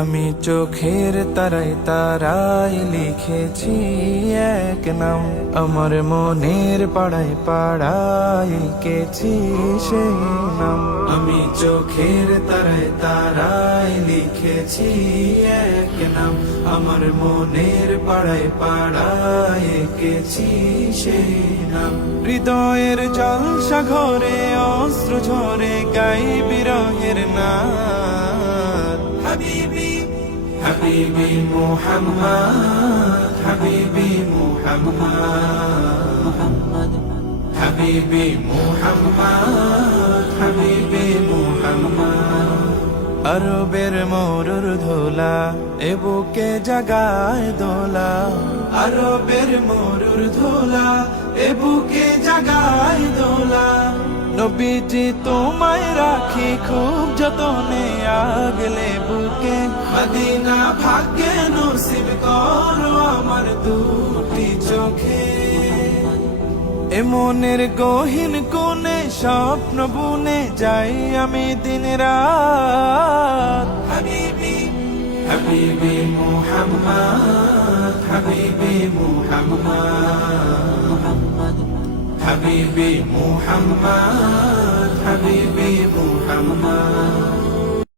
আমি চোখের তারায় তারায় লিখেছি এক নাম, আমার মনের পাড়ায় পাড়ায় লিখেছি সেই নাম। আমি চোখের তারায় তারায় লিখেছি এক নাম, আমার মনের পাড়ায় পাড়ায় লিখেছি সেই নাম। হৃদয়ের জল সাগরে অস্ত্র ঝরে গাই বিরহের নাম। হাবিবি হাবিবি মুহাম্মদ, হাবিবি মুহাম্মদ, হাবিবি মুহাম্মদ, হাবিবি মুহাম্মদ। আরবের মরুর ধোলা এ বুকে জাগায় দোলা, আরবের মরুর ধোলা এ বুকে জাগায় দোলা। নবীজি তোমায় রাখি খুব যতনে আগলে বুকে, মদিনা ভাগ্যে নসিব করো আমার দুটি চোখে। এ মনের গহীন কোণে স্বপ্ন বুনে যাই আমি দিন রাত। হাবিবি হাবিবি মুহাম্মদ, হাবিবি মুহাম্মদ, হাবিবি মুহাম্মদ, হাবিবি মুহাম্মদ।